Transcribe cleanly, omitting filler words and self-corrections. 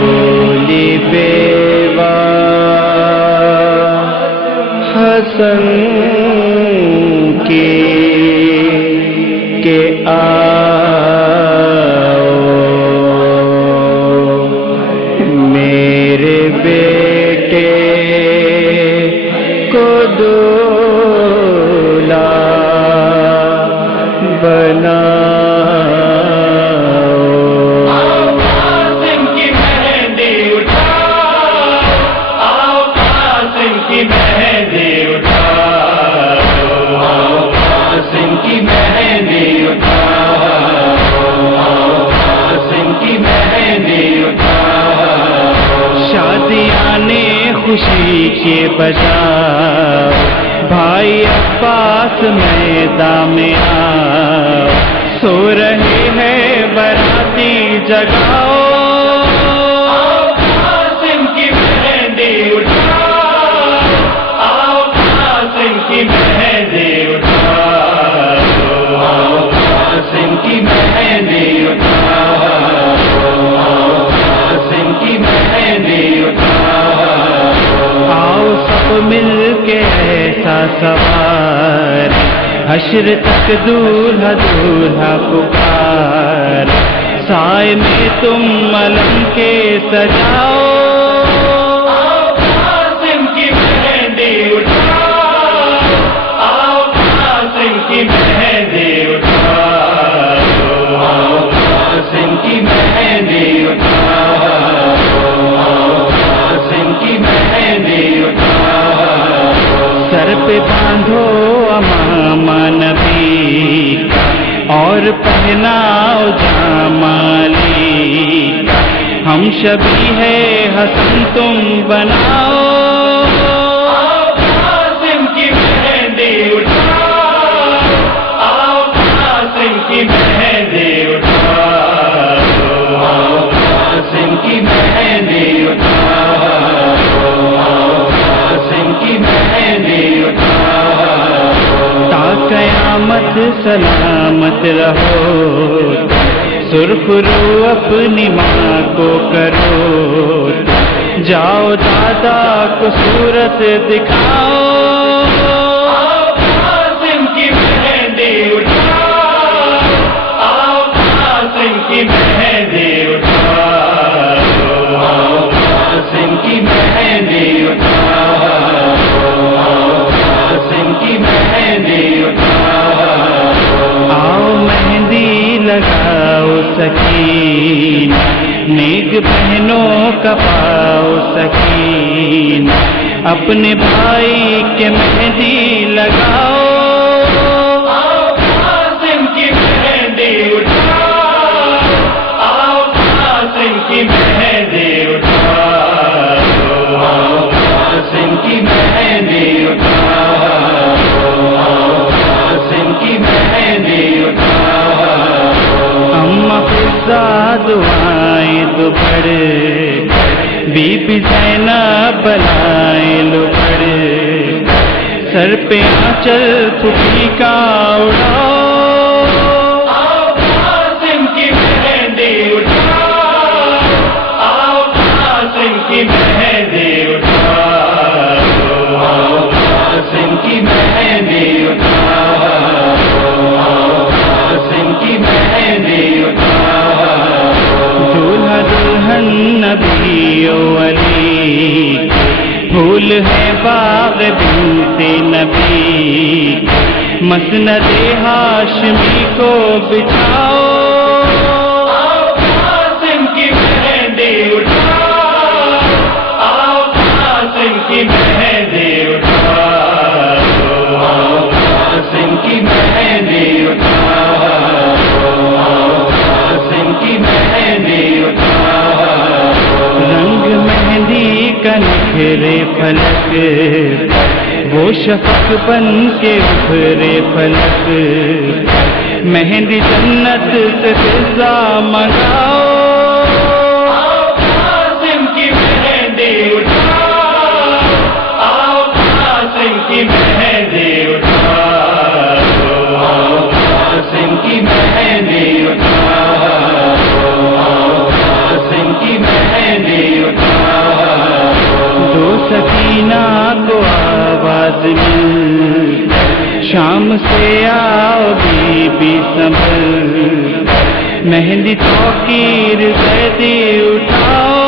بولی بیوہ حسن کی کہ آؤ میرے بیٹے کو دولہا بنا خوشی کے بجاؤ بھائی عباس میدان میں آؤ سو رہے ہیں براتی جگاؤ قاسم کی مہندی اٹھاؤ آؤ قاسم کی مہندی اٹھاؤ آؤ قاسم کی مہندی اٹھاؤ آؤ قاسم کی مہندی آؤ سب مل کے ایسا سوار حشر تک دولہا دولہا پکار سائے میں تم علم کے سجاؤ آؤ قاسم کی مہندی اٹھاؤ آؤ قاسم کی مہندی اٹھاؤ آؤ قاسم کی مہندی سر پہ باندھو امامہ نبی اور پہناؤ جامہ علی ہم شبیہ ہے حسن تم بناؤ آؤ قاسم کی مہندی اٹھاؤ آؤ قاسم کی مہندی اٹھاؤ آؤ قاسم کی مہندی قیامت سلامت رہو سرخ رو اپنی ماں کو کرو جاؤ دادا کو صورت دکھاؤ آؤ قاسم کی مہندی اٹھاؤ آؤ قاسم کی مہندی اٹھاؤ آؤ قاسم کی مہندی اٹھاؤ آؤ قاسم کی مہندی آؤ مہندی لگاؤ سکین نیک بہنوں کا پاؤ سکین اپنے بھائی کے مہندی لگاؤ آؤ قاسم کی مہندی اٹھاؤ آؤ قاسم کی مہندی اٹھاؤ آؤ قاسم کی مہندی دعائیں دو بڑ بی بی زینب بلائیں لو بڑ سر پہ آنچل پھوپھی کا اڑاؤ آؤ قاسم کی مہندی اٹھاؤ آؤ قاسم کی مہندی اٹھاؤ آؤ قاسم کی مہندی اٹھاؤ آؤ قاسم کی مہندی دلہن نبی و علی پھول ہے باغ بنت نبی مسند ہاشمی کو بچھاؤ آؤ قاسم کی مہندی اٹھاؤ آؤ قاسم کی مہندی اٹھاؤ آؤ قاسم کی مہندی اٹھاؤ آؤ قاسم کی مہندی رنگ مہندی کا نکھرے فلک وہ شفق بن کے ابھرے فلک مہندی جنت سے فضا منگاؤ آؤ قاسم کی مہندی اٹھاؤ آؤ قاسم کی مہندی اٹھاؤ آؤ قاسم کی مہندی مل، شام سے آؤ بی بی سنبھل، مہندی توقیر زیدی اٹھاؤ